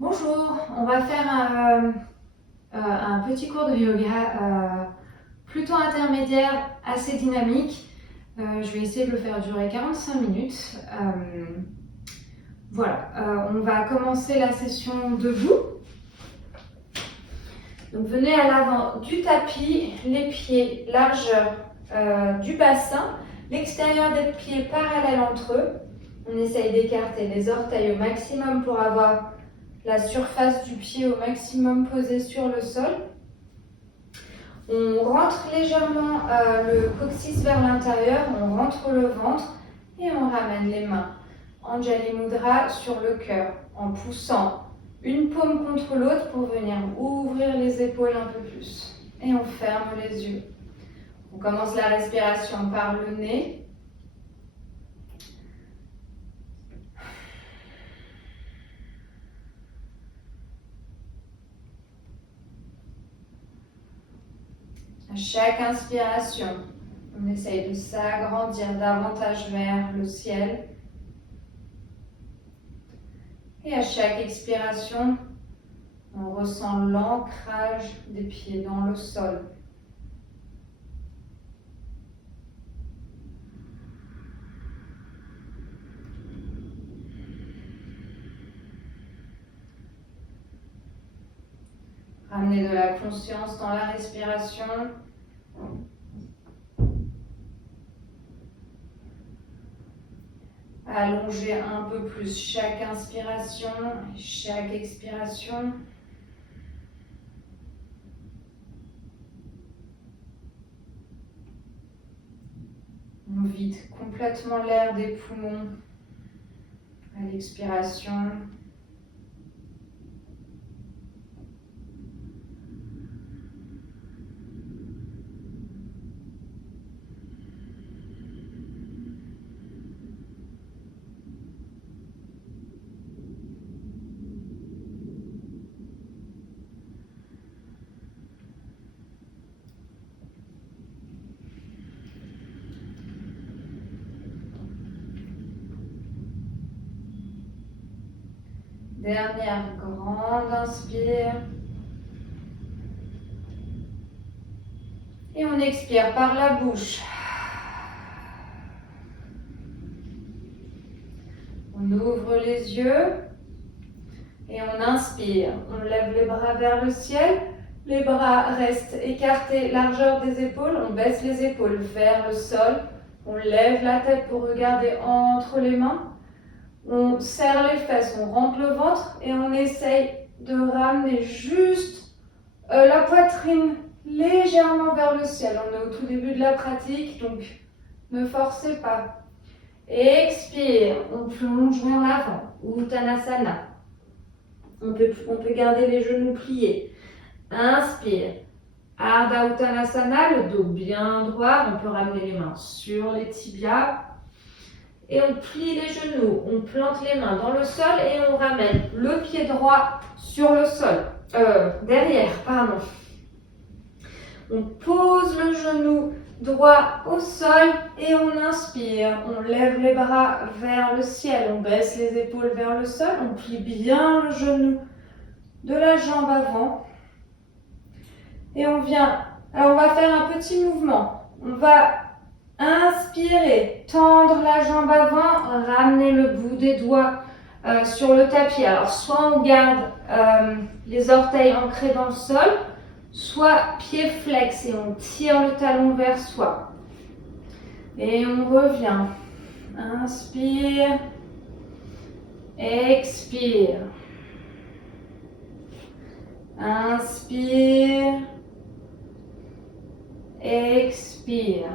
Bonjour, on va faire un petit cours de yoga plutôt intermédiaire, assez dynamique. Je vais essayer de le faire durer 45 minutes. On va commencer la session debout. Donc venez à l'avant du tapis, les pieds largeur du bassin, l'extérieur des pieds parallèle entre eux. On essaye d'écarter les orteils au maximum pour avoir la surface du pied au maximum posée sur le sol. On rentre légèrement le coccyx vers l'intérieur, on rentre le ventre et on ramène les mains Anjali Mudra sur le cœur en poussant une paume contre l'autre pour venir ouvrir les épaules un peu plus. Et on ferme les yeux. On commence la respiration par le nez. À chaque inspiration, on essaye de s'agrandir davantage vers le ciel. Et à chaque expiration, on ressent l'ancrage des pieds dans le sol. Ramenez de la conscience dans la respiration. Allongez un peu plus chaque inspiration et chaque expiration. On vide complètement l'air des poumons à l'expiration. Dernière grande inspire. Et on expire par la bouche. On ouvre les yeux et on inspire. On lève les bras vers le ciel. Les bras restent écartés, largeur des épaules. On baisse les épaules vers le sol. On lève la tête pour regarder entre les mains. On serre les fesses, on rentre le ventre et on essaye de ramener juste la poitrine légèrement vers le ciel. On est au tout début de la pratique, donc ne forcez pas. Expire, on plonge vers l'avant, Uttanasana. On peut garder les genoux pliés. Inspire, Ardha Uttanasana, le dos bien droit. On peut ramener les mains sur les tibias. Et on plie les genoux, on plante les mains dans le sol et on ramène le pied droit sur le sol. Derrière, pardon. On pose le genou droit au sol et on inspire. On lève les bras vers le ciel, on baisse les épaules vers le sol, on plie bien le genou de la jambe avant. Et on vient, alors on va faire un petit mouvement. On va inspirer, tendre la jambe avant, ramener le bout des doigts sur le tapis. Alors soit on garde les orteils ancrés dans le sol, soit pied flex et on tire le talon vers soi. Et on revient. Inspire, expire. Inspire, expire.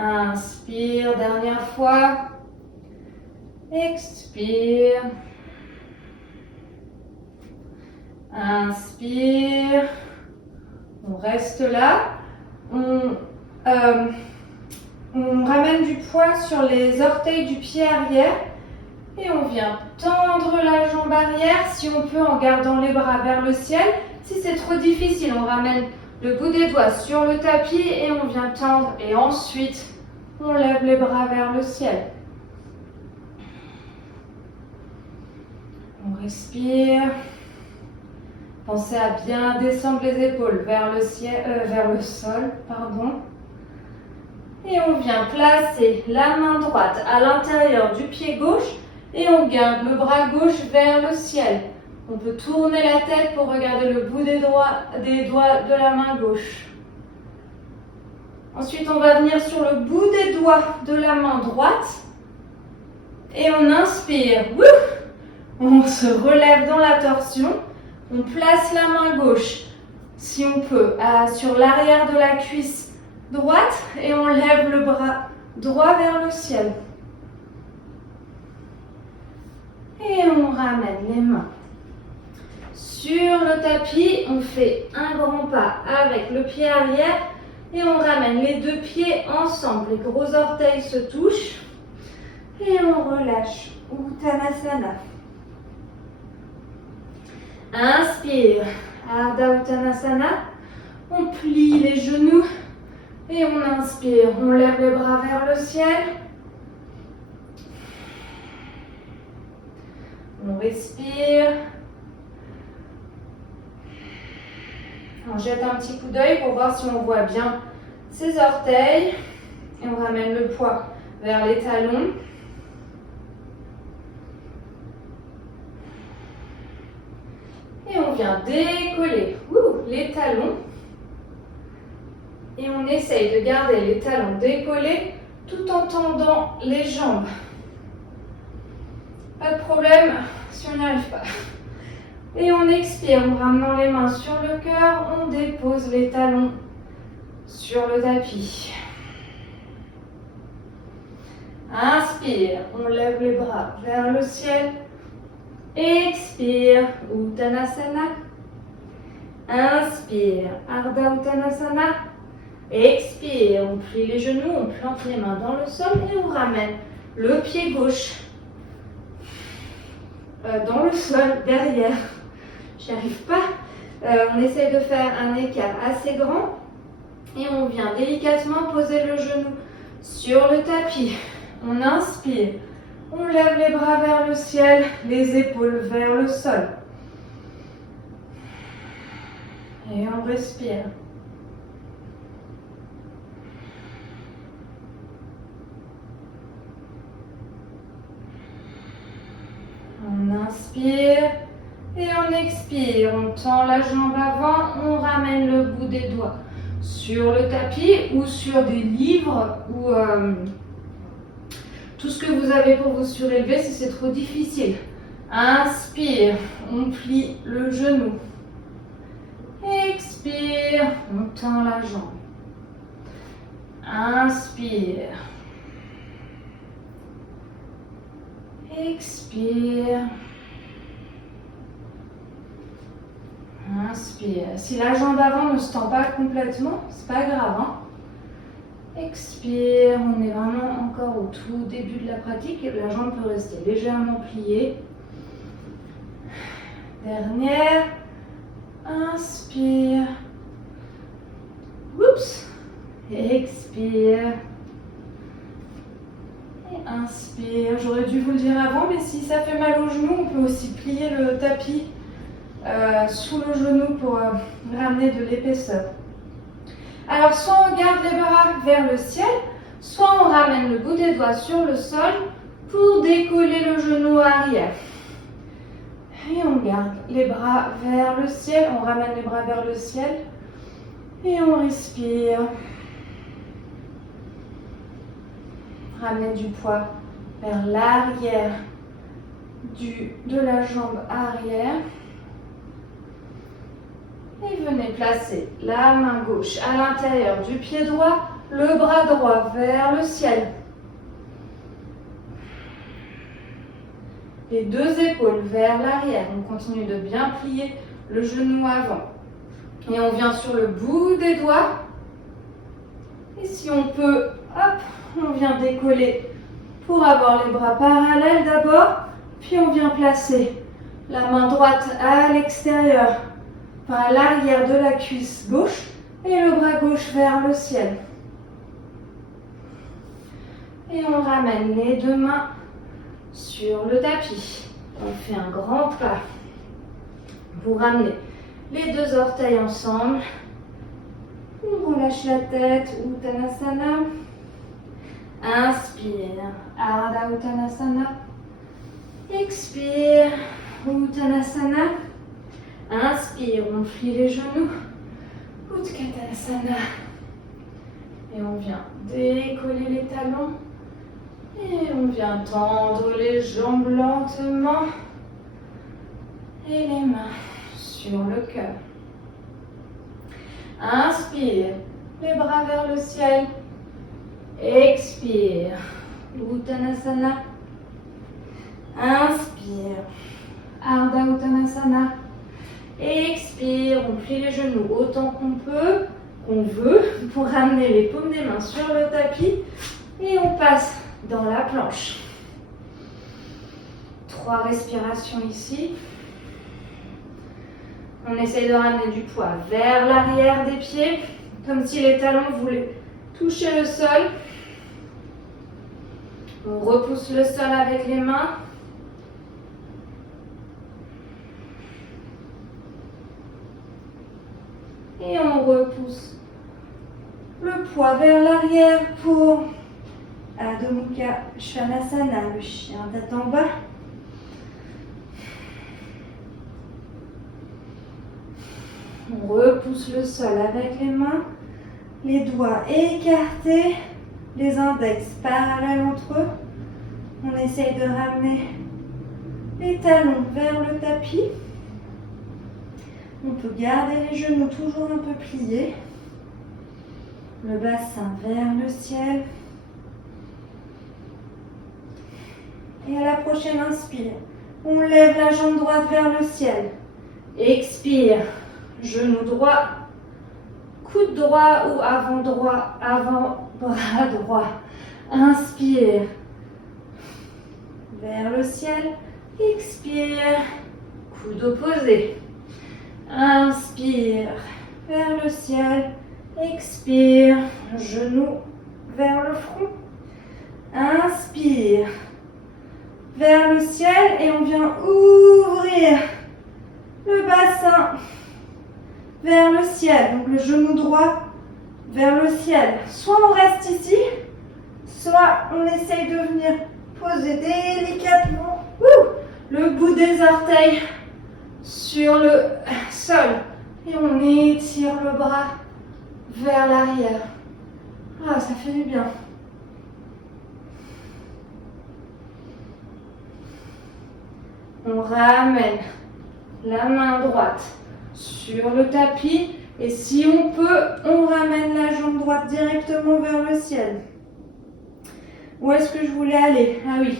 Inspire, dernière fois. Expire. Inspire. On reste là. On ramène du poids sur les orteils du pied arrière. Et on vient tendre la jambe arrière, si on peut, en gardant les bras vers le ciel. Si c'est trop difficile, on ramène le bout des doigts sur le tapis et on vient tendre. Et ensuite, on lève les bras vers le ciel. respire. Pensez à bien descendre les épaules vers le sol, pardon. Et on vient placer la main droite à l'intérieur du pied gauche et on garde le bras gauche vers le ciel. On peut tourner la tête pour regarder le bout des doigts de la main gauche. Ensuite, on va venir sur le bout des doigts de la main droite et on inspire. On se relève dans la torsion. On place la main gauche, si on peut, sur l'arrière de la cuisse droite et on lève le bras droit vers le ciel. Et on ramène les mains sur le tapis. On fait un grand pas avec le pied arrière et on ramène les deux pieds ensemble. Les gros orteils se touchent et on relâche Uttanasana. Inspire, Ardha Uttanasana. On plie les genoux et on inspire. On lève les bras vers le ciel. On respire. On jette un petit coup d'œil pour voir si on voit bien ses orteils. Et on ramène le poids vers les talons. Et on vient décoller les talons. Et on essaye de garder les talons décollés tout en tendant les jambes. Pas de problème si on n'y arrive pas. Et on expire en ramenant les mains sur le cœur. On dépose les talons sur le tapis. Inspire, on lève les bras vers le ciel. Expire, Uttanasana. Inspire, Ardha Uttanasana. Expire, on plie les genoux, on plante les mains dans le sol et on ramène le pied gauche dans le sol, derrière. J'y arrive pas. On essaye de faire un écart assez grand et on vient délicatement poser le genou sur le tapis. On inspire. On lève les bras vers le ciel, les épaules vers le sol. Et on respire. On inspire et on expire. On tend la jambe avant, on ramène le bout des doigts sur le tapis ou sur des livres ou tout ce que vous avez pour vous surélever si c'est trop difficile. Inspire, on plie le genou. Expire, on tend la jambe. Inspire. Expire. Inspire. Si la jambe avant ne se tend pas complètement, c'est pas grave, hein. Expire, on est vraiment encore au tout début de la pratique. La jambe peut rester légèrement pliée. Dernière. Inspire. Oups. Expire. Et inspire. J'aurais dû vous le dire avant, mais si ça fait mal au genou, on peut aussi plier le tapis sous le genou pour ramener de l'épaisseur. Alors, soit on garde les bras vers le ciel, soit on ramène le bout des doigts sur le sol pour décoller le genou arrière. Et on garde les bras vers le ciel, on ramène les bras vers le ciel et on respire. Ramenez du poids vers l'arrière de la jambe arrière. Et venez placer la main gauche à l'intérieur du pied droit, le bras droit vers le ciel. Les deux épaules vers l'arrière. On continue de bien plier le genou avant. Et on vient sur le bout des doigts. Et si on peut, hop, on vient décoller pour avoir les bras parallèles d'abord. Puis on vient placer la main droite à l'extérieur par l'arrière de la cuisse gauche et le bras gauche vers le ciel. Et on ramène les deux mains sur le tapis. On fait un grand pas pour ramener les deux orteils ensemble. On relâche la tête, Uttanasana. Inspire, Ardha Uttanasana. Expire, Uttanasana. Inspire, on plie les genoux. Utkatasana. Et on vient décoller les talons. Et on vient tendre les jambes lentement. Et les mains sur le cœur. Inspire, les bras vers le ciel. Expire, Uttanasana. Inspire, Ardha Uttanasana. Expire, on plie les genoux autant qu'on peut, qu'on veut, pour ramener les paumes des mains sur le tapis. Et on passe dans la planche. 3 respirations ici. On essaye de ramener du poids vers l'arrière des pieds, comme si les talons voulaient toucher le sol. On repousse le sol avec les mains. Et on repousse le poids vers l'arrière pour Adho Mukha Svanasana, le chien tête en bas. On repousse le sol avec les mains, les doigts écartés, les index parallèles entre eux. On essaye de ramener les talons vers le tapis. On peut garder les genoux toujours un peu pliés. Le bassin vers le ciel. Et à la prochaine inspire, on lève la jambe droite vers le ciel. Expire, genou droit, coude droit ou avant-bras droit. Inspire, vers le ciel. Expire, coude opposé. Inspire, vers le ciel. Expire, genou vers le front. Inspire, vers le ciel et on vient ouvrir le bassin vers le ciel. Donc le genou droit vers le ciel. Soit on reste ici, soit on essaye de venir poser délicatement le bout des orteils sur le sol. Et on étire le bras vers l'arrière. Ah, ça fait du bien. On ramène la main droite sur le tapis et si on peut, on ramène la jambe droite directement vers le ciel. Où est-ce que je voulais aller? Ah oui.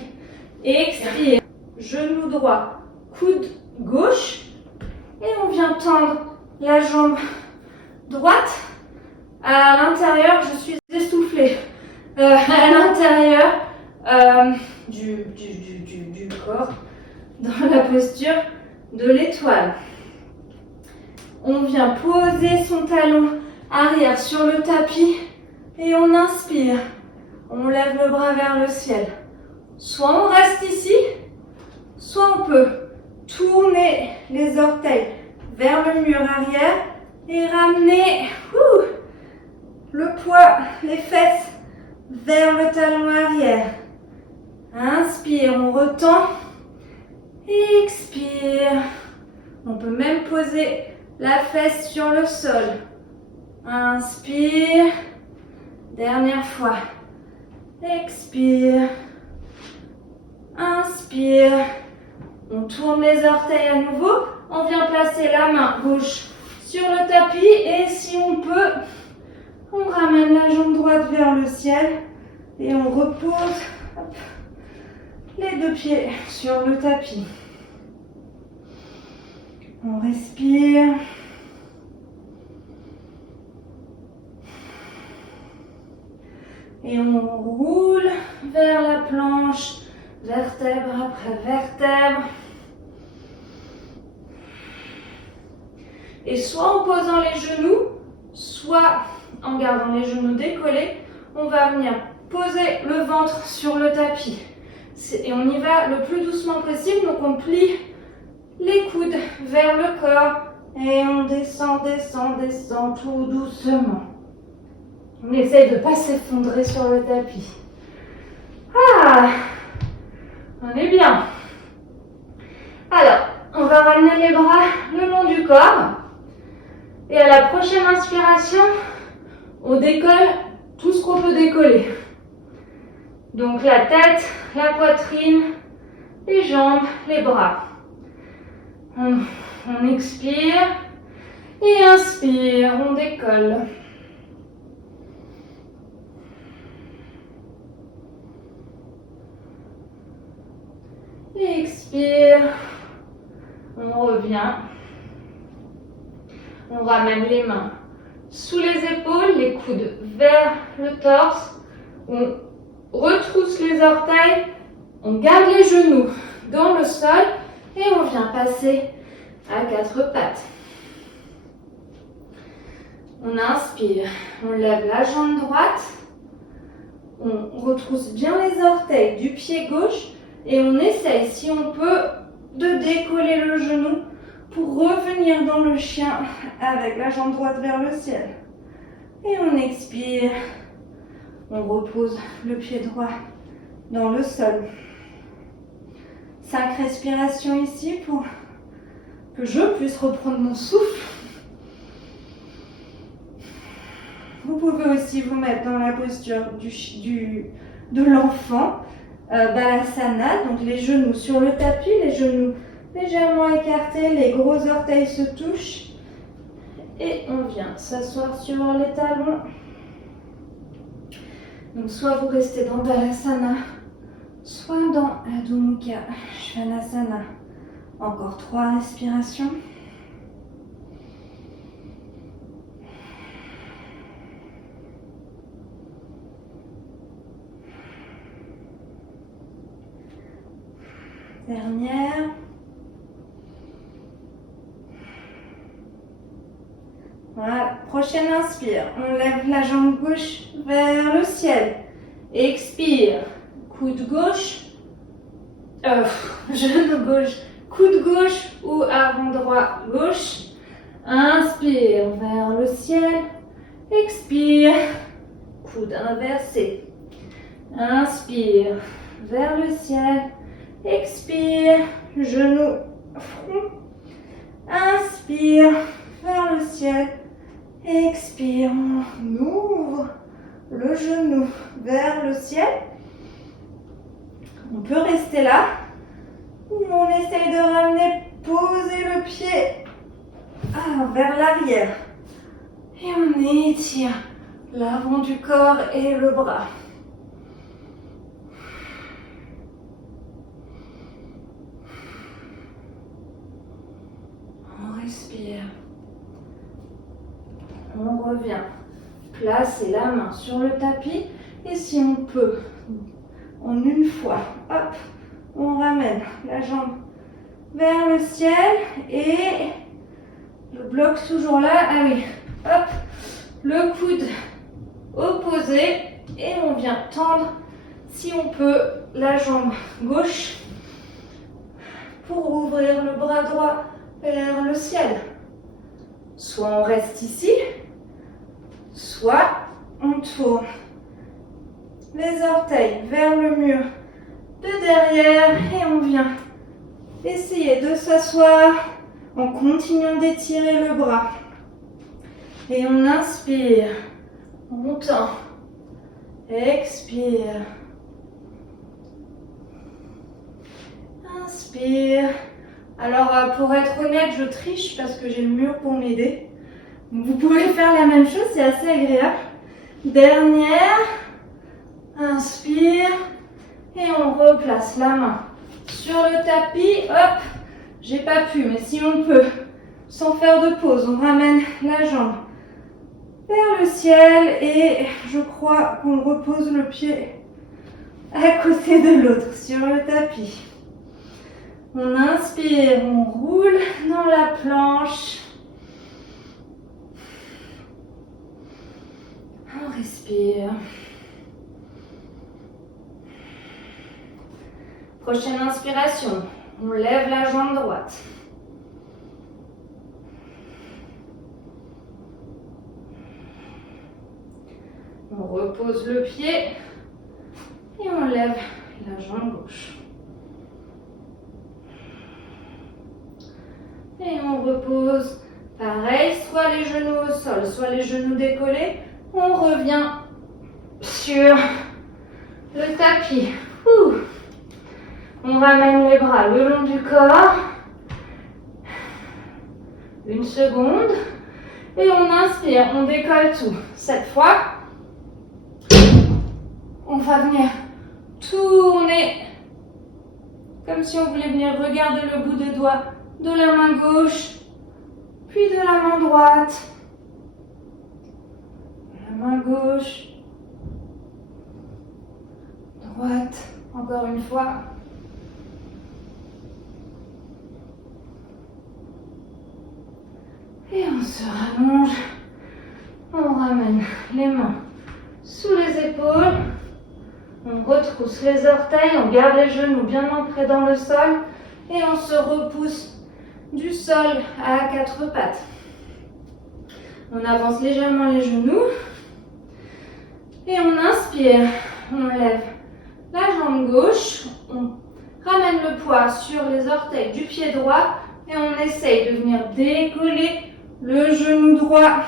Expire, genou droit, coude gauche et on vient tendre la jambe droite. À l'intérieur, je suis essoufflée. À l'intérieur du corps, dans la posture de l'étoile. On vient poser son talon arrière sur le tapis et on inspire. On lève le bras vers le ciel. Soit on reste ici, soit on peut tourner les orteils vers le mur arrière et ramener le poids, les fesses vers le talon arrière. Inspire, on retend. Expire. On peut même poser la fesse sur le sol. Inspire. Dernière fois. Expire. Inspire. On tourne les orteils à nouveau. On vient placer la main gauche sur le tapis et si on peut, on ramène la jambe droite vers le ciel et on repose les deux pieds sur le tapis. On respire. Et on roule vers la planche, vertèbre après vertèbre. Et soit en posant les genoux, soit en gardant les genoux décollés, on va venir poser le ventre sur le tapis. Et on y va le plus doucement possible. Donc on plie les coudes vers le corps et on descend, descend, descend tout doucement. On essaye de ne pas s'effondrer sur le tapis. Ah, on est bien. Alors, on va ramener les bras le long du corps. Et à la prochaine inspiration, on décolle tout ce qu'on peut décoller. Donc la tête, la poitrine, les jambes, les bras. On expire et inspire, on décolle. Et expire, on revient. On ramène les mains sous les épaules, les coudes vers le torse. On retrousse les orteils, on garde les genoux dans le sol et on vient passer à quatre pattes. On inspire, on lève la jambe droite, on retrousse bien les orteils du pied gauche et on essaye, si on peut, de décoller le genou pour revenir dans le chien avec la jambe droite vers le ciel. Et on expire, on repose le pied droit dans le sol. 5 respirations ici pour que je puisse reprendre mon souffle. Vous pouvez aussi vous mettre dans la posture de l'enfant, Balasana, donc les genoux sur le tapis, les genoux légèrement écartés, les gros orteils se touchent et on vient s'asseoir sur les talons. Donc soit vous restez dans Balasana, soit dans Adho Mukha Svanasana. Encore 3 respirations. Dernière. Voilà, prochaine inspire. On lève la jambe gauche vers le ciel. Expire. Coude gauche. Genou gauche. Coude gauche ou avant droit gauche. Inspire vers le ciel. Expire. Coude inversé. Inspire vers le ciel. Expire, genou, front. Inspire vers le ciel. Expire, on ouvre le genou vers le ciel. On peut rester là. On essaye de ramener, poser le pied vers l'arrière. Et on étire l'avant du corps et le bras. On respire. On revient. Placez la main sur le tapis. Et si on peut, en une fois, hop, on ramène la jambe vers le ciel. Et le bloc toujours là. Allez, hop, le coude opposé. Et on vient tendre, si on peut, la jambe gauche pour ouvrir le bras droit vers le ciel. Soit on reste ici, soit on tourne les orteils vers le mur de derrière et on vient essayer de s'asseoir en continuant d'étirer le bras. Et on inspire, on tend, expire, inspire. Alors, pour être honnête, je triche parce que j'ai le mur pour m'aider. Vous pouvez faire la même chose, c'est assez agréable. Dernière, inspire et on replace la main sur le tapis. Hop, j'ai pas pu, mais si on peut, sans faire de pause, on ramène la jambe vers le ciel et je crois qu'on repose le pied à côté de l'autre sur le tapis. On inspire, on roule dans la planche. On respire. Prochaine inspiration, on lève la jambe droite. On repose le pied et on lève la jambe gauche. Et on repose, pareil, soit les genoux au sol, soit les genoux décollés. On revient sur le tapis. On ramène les bras le long du corps. Une seconde. Et on inspire, on décolle tout. Cette fois, on va venir tourner comme si on voulait venir regarder le bout des doigts de la main gauche, puis de la main droite. La main gauche, droite, encore une fois. Et on se rallonge. On ramène les mains sous les épaules. On retrousse les orteils, on garde les genoux bien ancrés dans le sol et on se repousse du sol à quatre pattes. On avance légèrement les genoux et on inspire. On lève la jambe gauche, on ramène le poids sur les orteils du pied droit et on essaye de venir décoller le genou droit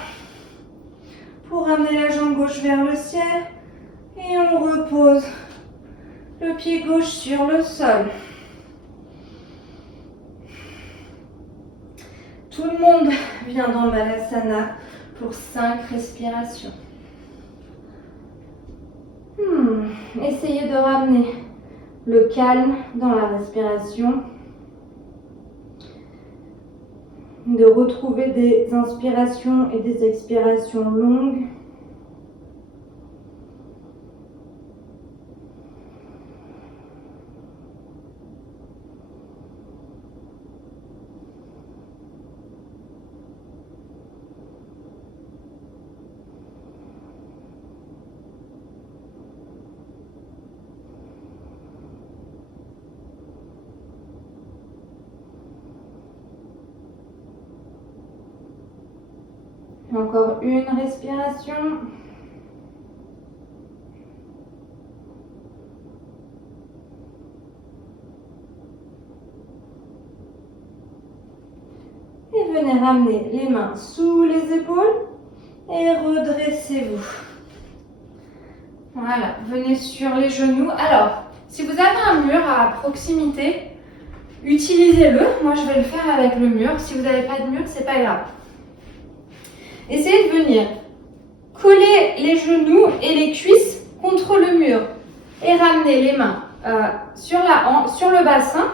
pour ramener la jambe gauche vers le ciel et on repose le pied gauche sur le sol. Tout le monde vient dans Balasana pour 5 respirations. Essayez de ramener le calme dans la respiration, de retrouver des inspirations et des expirations longues. Encore une respiration. Et venez ramener les mains sous les épaules et redressez-vous. Voilà, venez sur les genoux. Alors, si vous avez un mur à proximité, utilisez-le. Moi, je vais le faire avec le mur. Si vous n'avez pas de mur, c'est pas grave. Essayez de venir coller les genoux et les cuisses contre le mur et ramener les mains sur le bassin.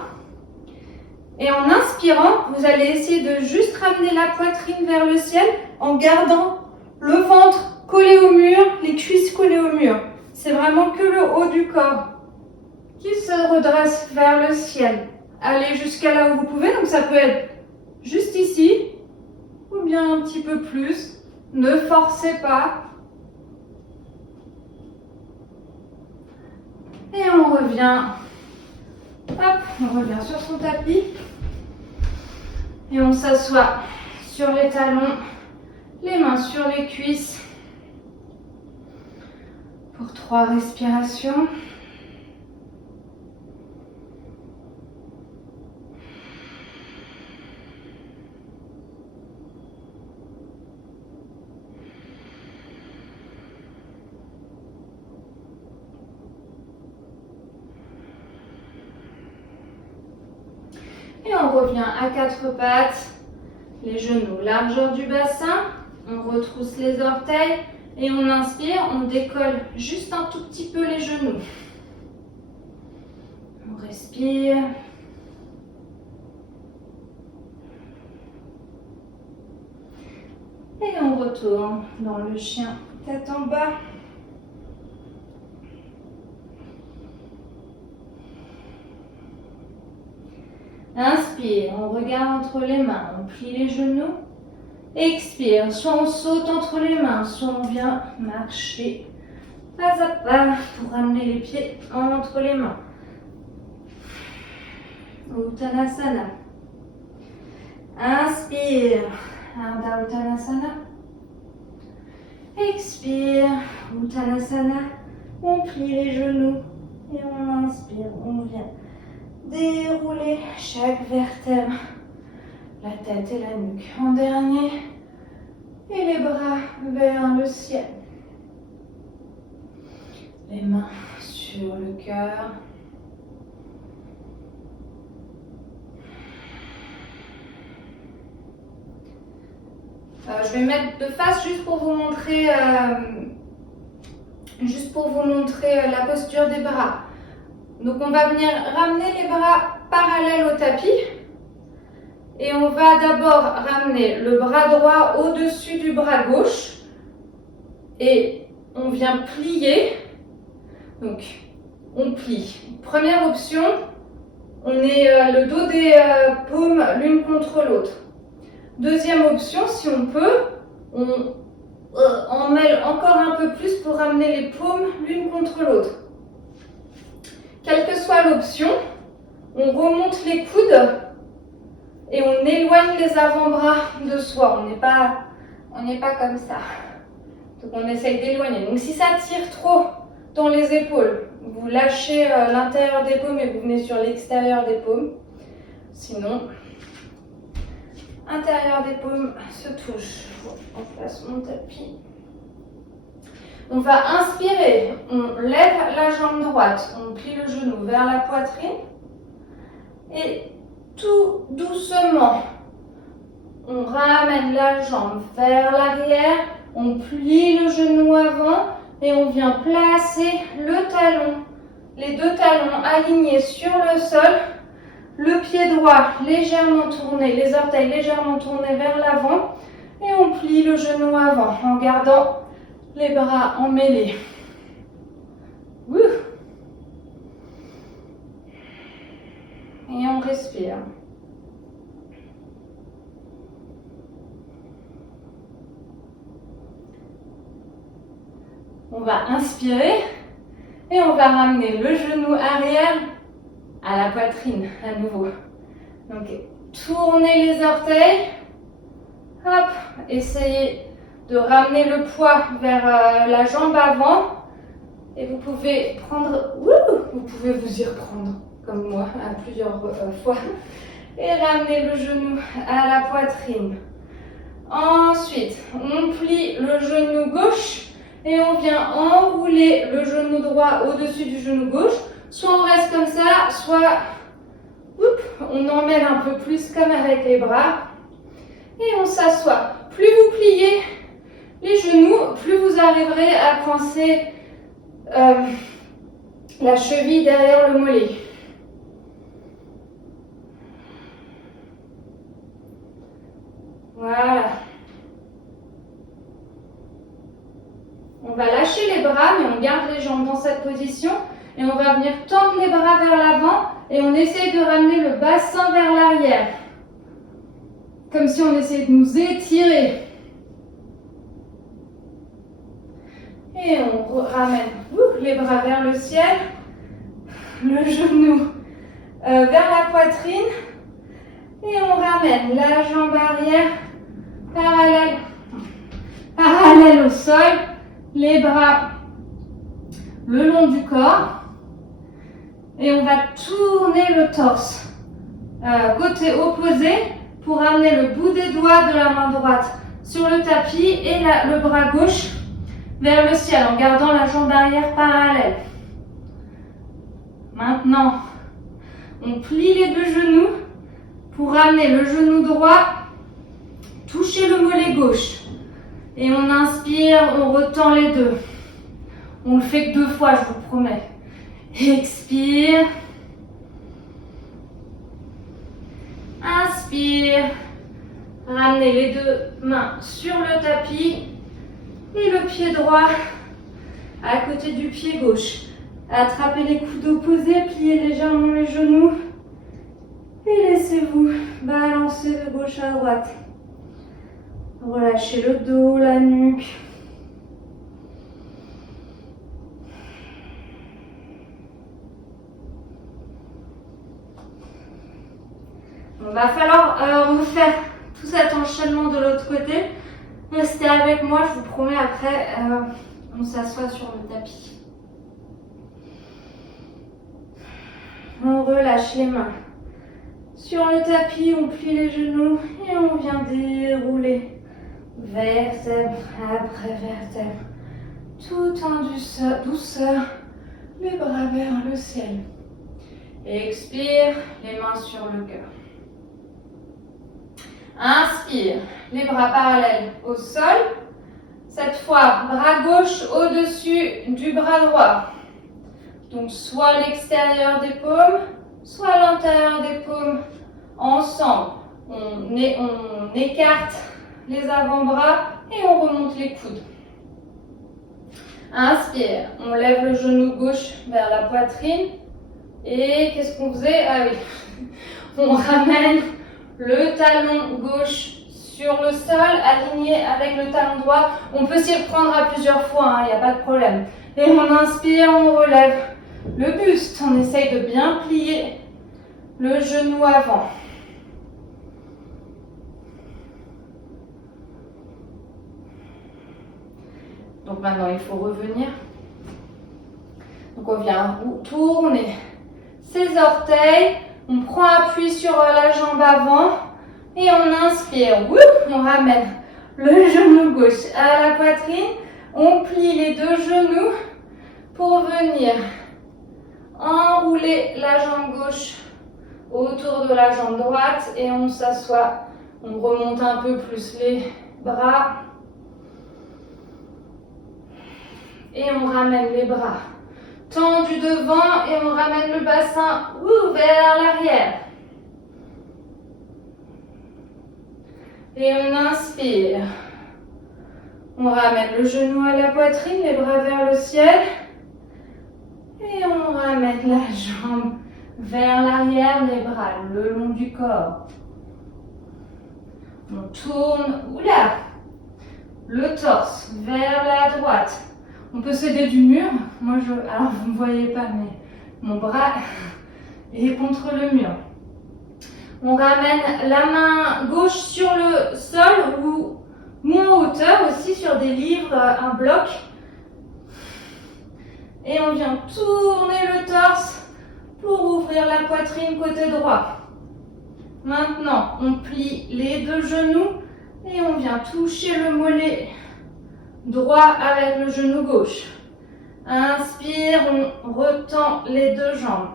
Et en inspirant, vous allez essayer de juste ramener la poitrine vers le ciel en gardant le ventre collé au mur, les cuisses collées au mur. C'est vraiment que le haut du corps qui se redresse vers le ciel. Allez jusqu'à là où vous pouvez, donc ça peut être juste ici ou bien un petit peu plus. Ne forcez pas. Et on revient. Hop, on revient sur son tapis. Et on s'assoit sur les talons, les mains sur les cuisses. Pour 3 respirations. Et on revient à 4 pattes, les genoux, largeur du bassin. On retrousse les orteils et on inspire, on décolle juste un tout petit peu les genoux. On respire. Et on retourne dans le chien, tête en bas. Inspire, on regarde entre les mains, on plie les genoux. Expire, soit on saute entre les mains, soit on vient marcher pas à pas pour ramener les pieds entre les mains. Uttanasana. Inspire, Ardha Uttanasana. Expire, Uttanasana. On plie les genoux et on inspire. On vient dérouler chaque vertèbre, la tête et la nuque en dernier. Et les bras vers le ciel. Les mains sur le cœur. Je vais mettre de face juste pour vous montrer, la posture des bras. Donc on va venir ramener les bras parallèles au tapis. Et on va d'abord ramener le bras droit au-dessus du bras gauche. Et on vient plier. Donc on plie. Première option, on est le dos des paumes l'une contre l'autre. Deuxième option, si on peut, on en mêle encore un peu plus pour ramener les paumes l'une contre l'autre. Quelle que soit l'option, on remonte les coudes et on éloigne les avant-bras de soi. On n'est pas comme ça. Donc on essaye d'éloigner. Donc si ça tire trop dans les épaules, vous lâchez l'intérieur des paumes et vous venez sur l'extérieur des paumes. Sinon, intérieur des paumes se touche. On place mon tapis. On va inspirer. On lève la jambe droite. On plie le genou vers la poitrine. Et tout doucement, on ramène la jambe vers l'arrière. On plie le genou avant. Et on vient placer le talon. Les deux talons alignés sur le sol. Le pied droit légèrement tourné, les orteils légèrement tournés vers l'avant. Et on plie le genou avant en gardant les bras emmêlés. Ouh. Et on respire. On va inspirer et on va ramener le genou arrière à la poitrine à nouveau. Donc tournez les orteils. Hop, essayez de ramener le poids vers la jambe avant. Et vous pouvez vous pouvez vous y reprendre comme moi à plusieurs fois. Et ramener le genou à la poitrine. Ensuite, on plie le genou gauche et on vient enrouler le genou droit au-dessus du genou gauche. Soit on reste comme ça, soit on emmêle un peu plus comme avec les bras. Et on s'assoit. Plus vous pliez les genoux, plus vous arriverez à coincer la cheville derrière le mollet. Voilà. On va lâcher les bras, mais on garde les jambes dans cette position. Et on va venir tendre les bras vers l'avant. Et on essaye de ramener le bassin vers l'arrière. Comme si on essayait de nous étirer. Et on ramène les bras vers le ciel. Le genou vers la poitrine. Et on ramène la jambe arrière parallèle au sol. Les bras le long du corps. Et on va tourner le torse côté opposé pour ramener le bout des doigts de la main droite sur le tapis et le bras gauche vers le ciel en gardant la jambe arrière parallèle. Maintenant, on plie les deux genoux pour ramener le genou droit, toucher le mollet gauche. Et on inspire, on retend les deux. On le fait que 2 fois, je vous promets. Expire. Inspire. Ramenez les deux mains sur le tapis. Et le pied droit à côté du pied gauche. Attrapez les coudes opposés, pliez légèrement les genoux. Et laissez-vous balancer de gauche à droite. Relâchez le dos, la nuque. Il va falloir refaire tout cet enchaînement de l'autre côté. Restez avec moi, je vous promets, après, on s'assoit sur le tapis. On relâche les mains. Sur le tapis, on plie les genoux et on vient dérouler vertèbre après vertèbre. Tout en douceur, les bras vers le ciel. Expire, les mains sur le cœur. Inspire, les bras parallèles au sol. Cette fois, bras gauche au-dessus du bras droit. Donc, soit l'extérieur des paumes, soit l'intérieur des paumes ensemble. On écarte les avant-bras et on remonte les coudes. Inspire, on lève le genou gauche vers la poitrine. Et qu'est-ce qu'on faisait? Ah oui, on ramène le talon gauche sur le sol, aligné avec le talon droit. On peut s'y reprendre à plusieurs fois, il n'y a pas de problème. Et on inspire, on relève le buste. On essaye de bien plier le genou avant. Donc maintenant, il faut revenir. Donc on vient tourner ses orteils. On prend appui sur la jambe avant. Et on inspire. On ramène le genou gauche à la poitrine. On plie les deux genoux pour venir enrouler la jambe gauche autour de la jambe droite. Et on s'assoit. On remonte un peu plus les bras. Et on ramène les bras tendus devant et on ramène le bassin vers l'arrière. Et on inspire. On ramène le genou à la poitrine, les bras vers le ciel. Et on ramène la jambe vers l'arrière, les bras le long du corps. On tourne, le torse vers la droite. On peut s'aider du mur. Alors vous ne voyez pas, mais mon bras est contre le mur. On ramène la main gauche sur le sol ou en hauteur aussi sur des livres, un bloc. Et on vient tourner le torse pour ouvrir la poitrine côté droit. Maintenant, on plie les deux genoux et on vient toucher le mollet droit avec le genou gauche. Inspire, on retend les deux jambes.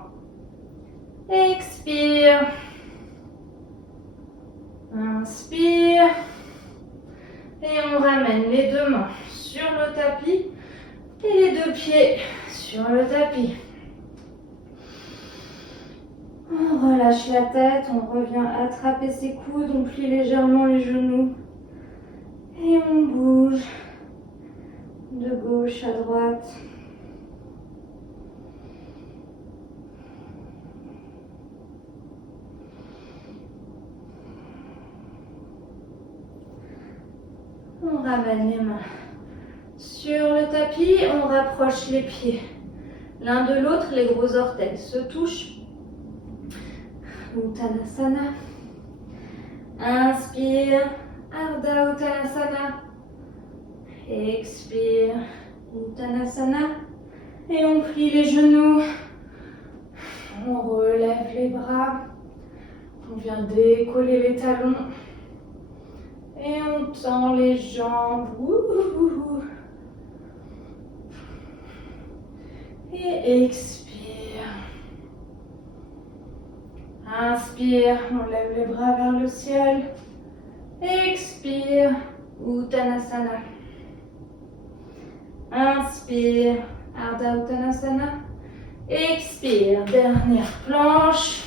Expire. Inspire. Et on ramène les deux mains sur le tapis et les deux pieds sur le tapis. On relâche la tête, on revient attraper ses coudes, on plie légèrement les genoux et on bouge de gauche à droite. On ramène les mains sur le tapis, on rapproche les pieds l'un de l'autre, les gros orteils se touchent. Uttanasana. Inspire, Ardha Uttanasana. Expire, Uttanasana. Et on plie les genoux. On relève les bras. On vient décoller les talons. Et on tend les jambes. Et expire. Inspire, on lève les bras vers le ciel. Expire, Uttanasana. Inspire, Ardha Uttanasana. Expire, dernière planche.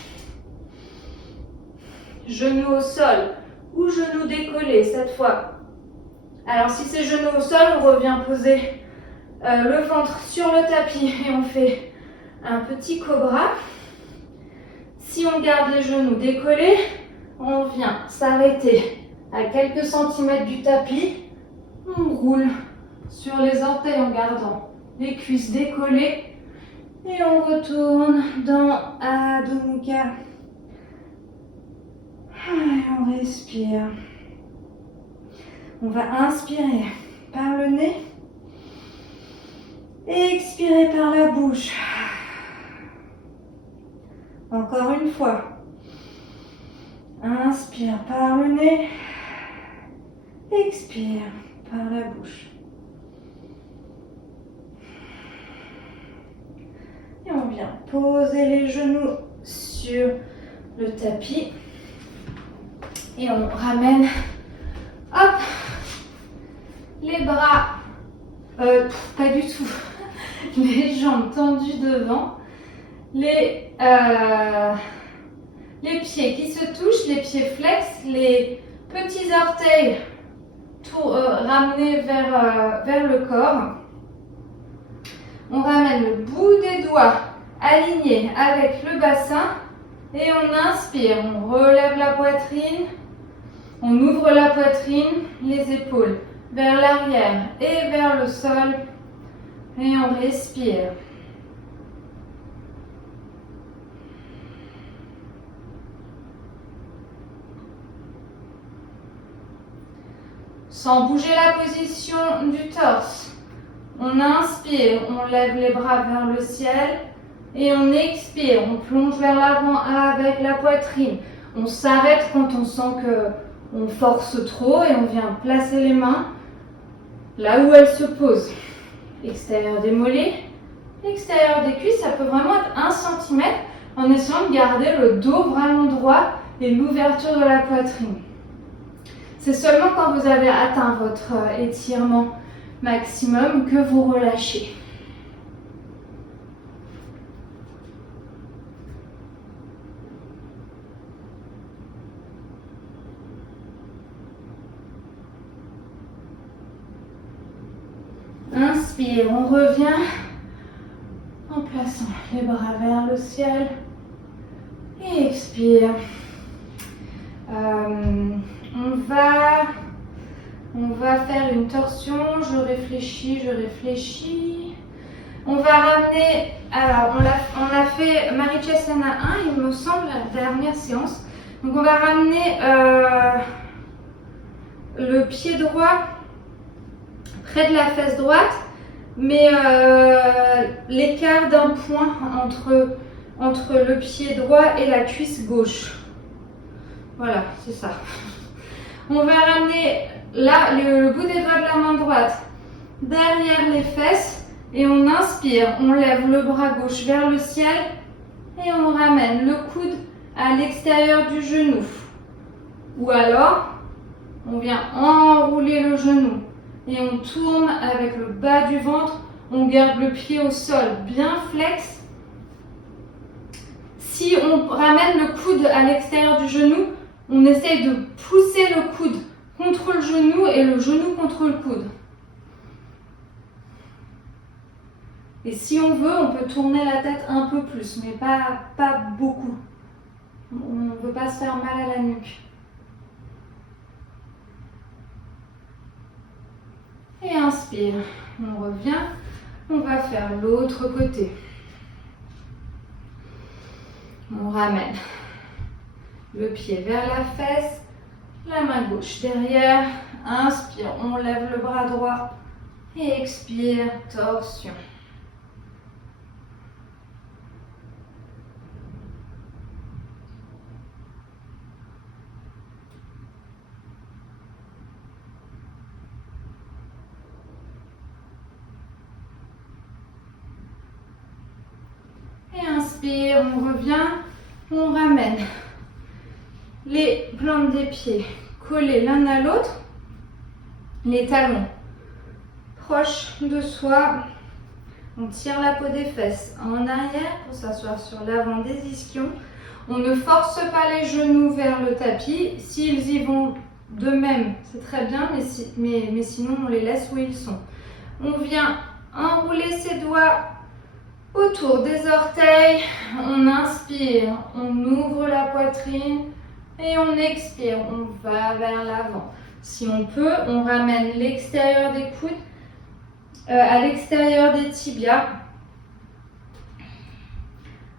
Genoux au sol ou genoux décollés cette fois. Alors si c'est genoux au sol, on revient poser le ventre sur le tapis et on fait un petit cobra. Si on garde les genoux décollés, on vient s'arrêter à quelques centimètres du tapis. On roule sur les orteils en gardant les cuisses décollées. Et on retourne dans Adho Mukha. on respire. On va inspirer par le nez. Et expirer par la bouche. Encore une fois. Inspire par le nez. Expire par la bouche. Et on vient poser les genoux sur le tapis. Et on ramène, hop, les bras, pas du tout, les jambes tendues devant, les pieds qui se touchent, les pieds flex, les petits orteils ramenés vers le corps. On ramène le bout des doigts aligné avec le bassin et on inspire, on relève la poitrine, on ouvre la poitrine, les épaules vers l'arrière et vers le sol et on respire. Sans bouger la position du torse. On inspire, on lève les bras vers le ciel et on expire, on plonge vers l'avant avec la poitrine. On s'arrête quand on sent qu'on force trop et on vient placer les mains là où elles se posent. Extérieur des mollets, extérieur des cuisses, ça peut vraiment être 1 cm en essayant de garder le dos vraiment droit et l'ouverture de la poitrine. C'est seulement quand vous avez atteint votre étirement maximum que vous relâchez. Inspire, on revient en plaçant les bras vers le ciel et expire. On va faire une torsion, je réfléchis. On va ramener, alors on a fait Marichasana 1, il me semble, la dernière séance. Donc on va ramener le pied droit près de la fesse droite, mais l'écart d'un point entre le pied droit et la cuisse gauche. Voilà, c'est ça. On va ramener là le bout des doigts de la main droite derrière les fesses et on inspire, on lève le bras gauche vers le ciel et on ramène le coude à l'extérieur du genou. Ou alors, on vient enrouler le genou et on tourne avec le bas du ventre, on garde le pied au sol bien flex. Si on ramène le coude à l'extérieur du genou, on essaye de pousser le coude contre le genou et le genou contre le coude. Et si on veut, on peut tourner la tête un peu plus, mais pas beaucoup. On ne veut pas se faire mal à la nuque. Et inspire, on revient, on va faire l'autre côté. On ramène le pied vers la fesse, la main gauche derrière, inspire, on lève le bras droit et expire, torsion. Et inspire, on revient, on ramène les plantes des pieds collées l'un à l'autre, les talons proches de soi. On tire la peau des fesses en arrière pour s'asseoir sur l'avant des ischions. On ne force pas les genoux vers le tapis. S'ils y vont d'eux-mêmes, c'est très bien, mais sinon on les laisse où ils sont. On vient enrouler ses doigts autour des orteils. On inspire, on ouvre la poitrine et on expire, on va vers l'avant. Si on peut, on ramène l'extérieur des coudes à l'extérieur des tibias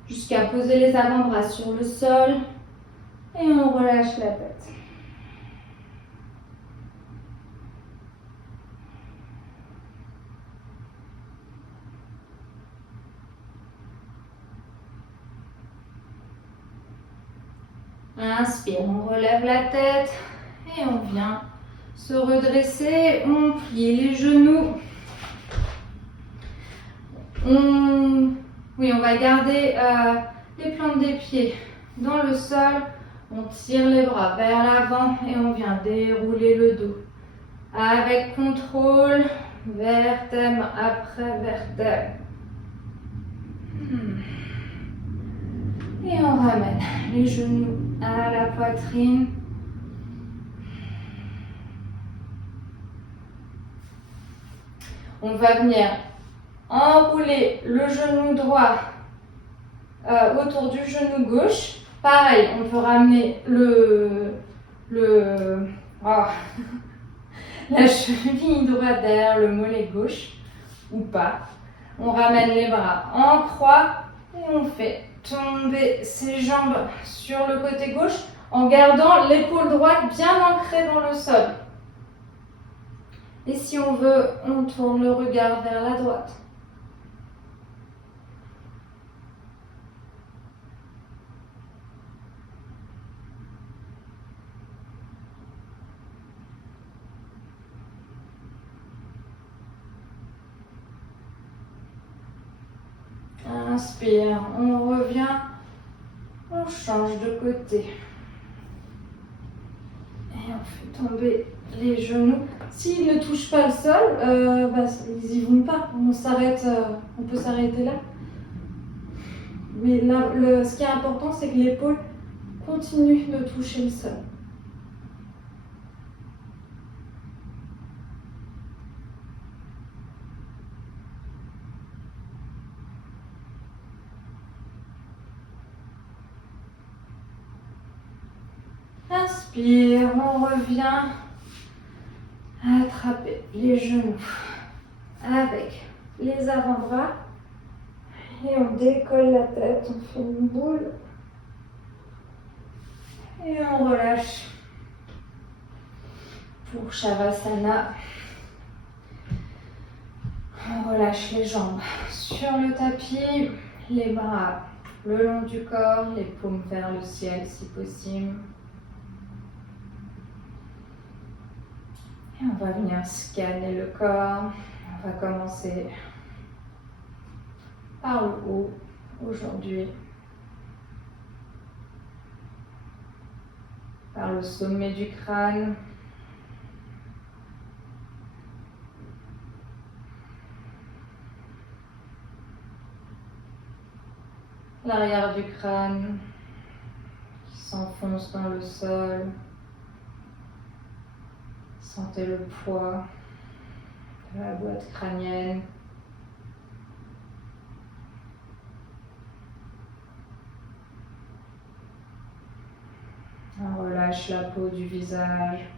jusqu'à poser les avant-bras sur le sol et on relâche la tête. Inspire, on relève la tête et on vient se redresser. On plie les genoux. Oui, on va garder les plantes des pieds dans le sol. On tire les bras vers l'avant et on vient dérouler le dos. Avec contrôle, vertèbre après vertèbre. Et on ramène les genoux à la poitrine. On va venir enrouler le genou droit autour du genou gauche. Pareil, on peut ramener la cheville droite derrière le mollet gauche ou pas. On ramène les bras en croix et on fait tomber ses jambes sur le côté gauche en gardant l'épaule droite bien ancrée dans le sol. Et si on veut, on tourne le regard vers la droite. Inspire, on revient, on change de côté. Et on fait tomber les genoux. S'ils ne touchent pas le sol, ils n'y vont pas. On peut s'arrêter là. Mais là, ce qui est important, c'est que l'épaule continue de toucher le sol. Inspire, on revient. Attraper les genoux avec les avant-bras. Et on décolle la tête, on fait une boule. Et on relâche pour Shavasana. On relâche les jambes sur le tapis, les bras le long du corps, les paumes vers le ciel si possible. Et on va venir scanner le corps. On va commencer par le haut aujourd'hui. Par le sommet du crâne. L'arrière du crâne qui s'enfonce dans le sol. Sentez le poids de la boîte crânienne. On relâche la peau du visage,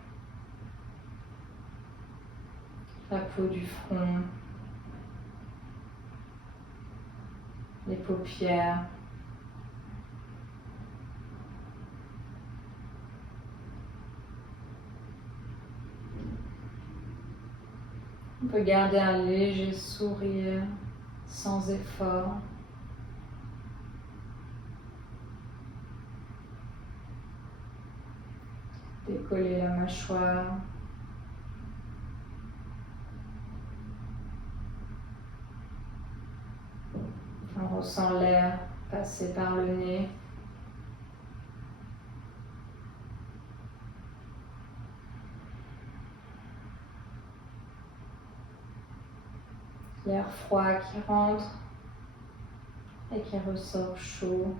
la peau du front, les paupières. On peut garder un léger sourire sans effort. Décoller la mâchoire. On ressent l'air passer par le nez. L'air froid qui rentre et qui ressort chaud.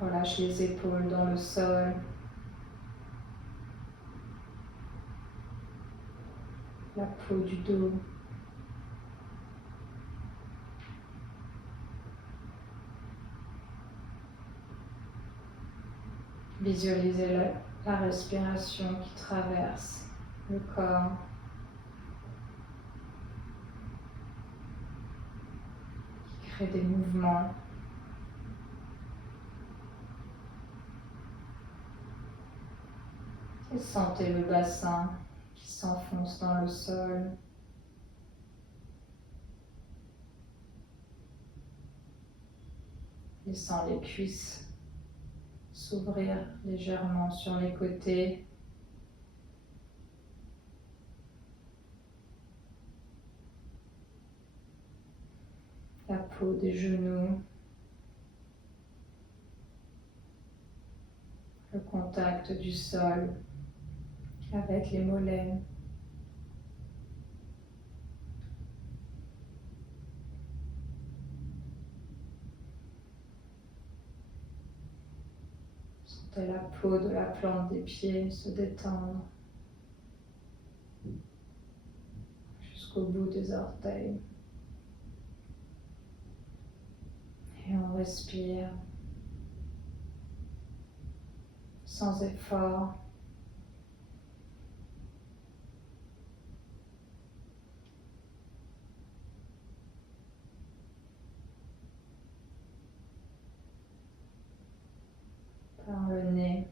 Relâche les épaules dans le sol. La peau du dos. Visualisez la respiration qui traverse le corps. Qui crée des mouvements. Et sentez le bassin qui s'enfonce dans le sol. Laissant les cuisses s'ouvrir légèrement sur les côtés. La peau des genoux. Le contact du sol avec les mollets. Sentez la peau de la plante des pieds se détendre jusqu'au bout des orteils. Et on respire sans effort. Par le nez.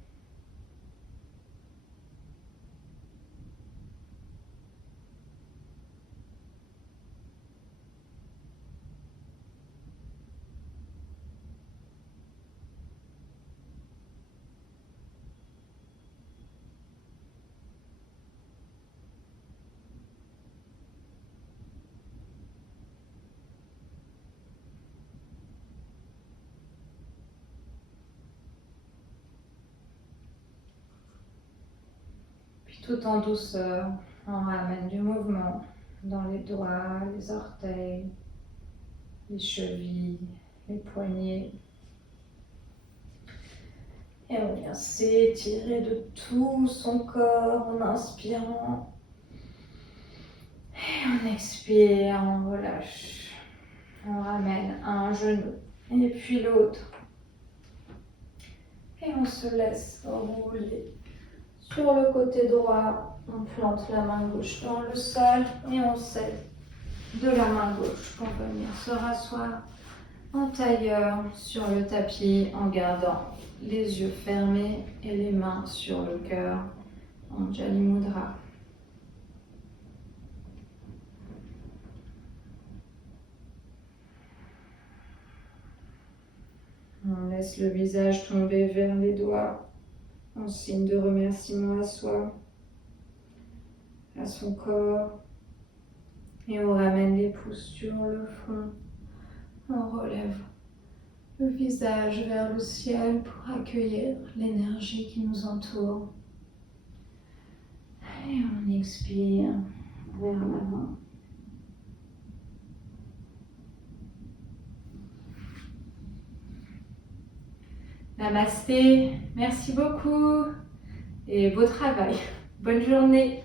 Tout en douceur, on ramène du mouvement dans les doigts, les orteils, les chevilles, les poignets. Et on vient s'étirer de tout son corps en inspirant. Et on expire, on relâche. On ramène un genou et puis l'autre. Et on se laisse rouler. Sur le côté droit, on plante la main gauche dans le sol et on s'aide de la main gauche pour venir se rasseoir en tailleur sur le tapis en gardant les yeux fermés et les mains sur le cœur en Jali Mudra. On laisse le visage tomber vers les doigts en signe de remerciement à soi, à son corps. Et on ramène les pouces sur le front. On relève le visage vers le ciel pour accueillir l'énergie qui nous entoure. Et on expire vers l'avant. Namasté, merci beaucoup et beau travail. Bonne journée.